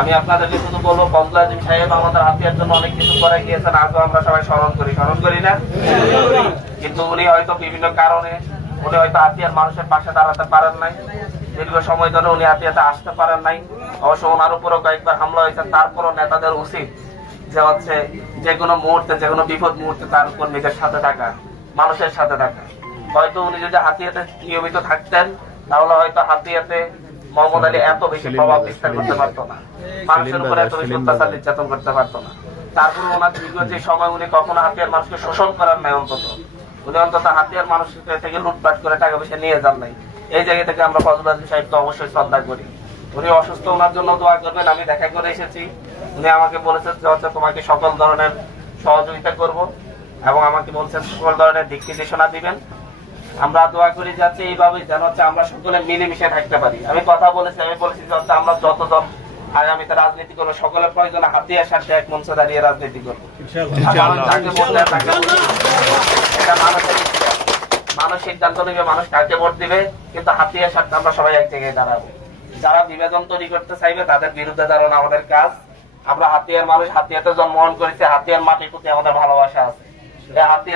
আমি আপনাদেরকে শুধু বলবো, ফজলুল আজিম সাহেব আমাদের হাতিয়ার জন্য অনেক কিছু করে গিয়েছেন, আজও আমরা সবাই স্মরণ করি না? কিন্তু উনি হয়তো বিভিন্ন কারণে উনি হয়তো হাতিয়ার মানুষের পাশে দাঁড়াতে পারেন নাই, দীর্ঘ সময় ধরে উনি হাতিয়াতে আসতে পারেন নাই। অবশ্য ওনার উপরও কয়েকবার হামলা হয়েছে, তারপরও নেতাদের উচিত যে হচ্ছে যে কোনো মুহূর্তে, যে কোনো বিপদ মুহূর্তে তার কর্মীদের সাথে থাকা, মানুষের সাথে থাকা। হয়তো উনি যদি হাতিয়াতে নিয়মিত থাকতেন তাহলে হয়তো হাতিয়াতে মোহাম্মদ আলী এত বেশি প্রভাব বিস্তার করতে পারতো না, মানুষের উপরে এত বেশি অত্যাচার নির্যাতন করতে পারতো না। তারপরে ওনার দীর্ঘ যে সময় উনি কখনো হাতিয়ার মানুষকে শোষণ করার নাই, উনি অন্তত হাতিয়ার মানুষ থেকে লুটপাট করে টাকা পয়সা নিয়ে যান নাই। এই জায়গা থেকে আমরা ফজলুল আজিম সাহেবকে অবশ্যই শ্রদ্ধা করি। উনি অসুস্থ, ওনার জন্য দোয়া করবেন। আমি দেখা করে এসেছি, উনি আমাকে বলেছেন যে হচ্ছে তোমাকে সকল ধরনের সহযোগিতা করব এবং আমাকে বলছেন সকল ধরনের দিক নির্দেশনা দিবেন। আমরা দোয়া করি যাচ্ছে এইভাবে যেন হচ্ছে আমরা সকলে মিলেমিশে থাকতে পারি। আমি বলেছি যে হচ্ছে আমরা যতজন আগামীতে রাজনীতি করবো সকলের প্রয়োজনে হাতিয়ার সাথে এক মঞ্চে দাঁড়িয়ে রাজনীতি করবো। মানুষ সিদ্ধান্ত নিবে মানুষ কাকে ভোট দিবে, কিন্তু হাতিয়ার সাথে আমরা সবাই এক জায়গায় দাঁড়াবো। যারা বিভাজন তৈরি করতে চাইবে তাদের বিরুদ্ধে দাঁড়ানো আমাদের কাজ। আমরা হাতিয়ার মানুষ, হাতিয়াতে জন্মগ্রহণ করেছি, হাতিয়ার মাটির প্রতি আমাদের ভালোবাসা আছে। হাতিয়ার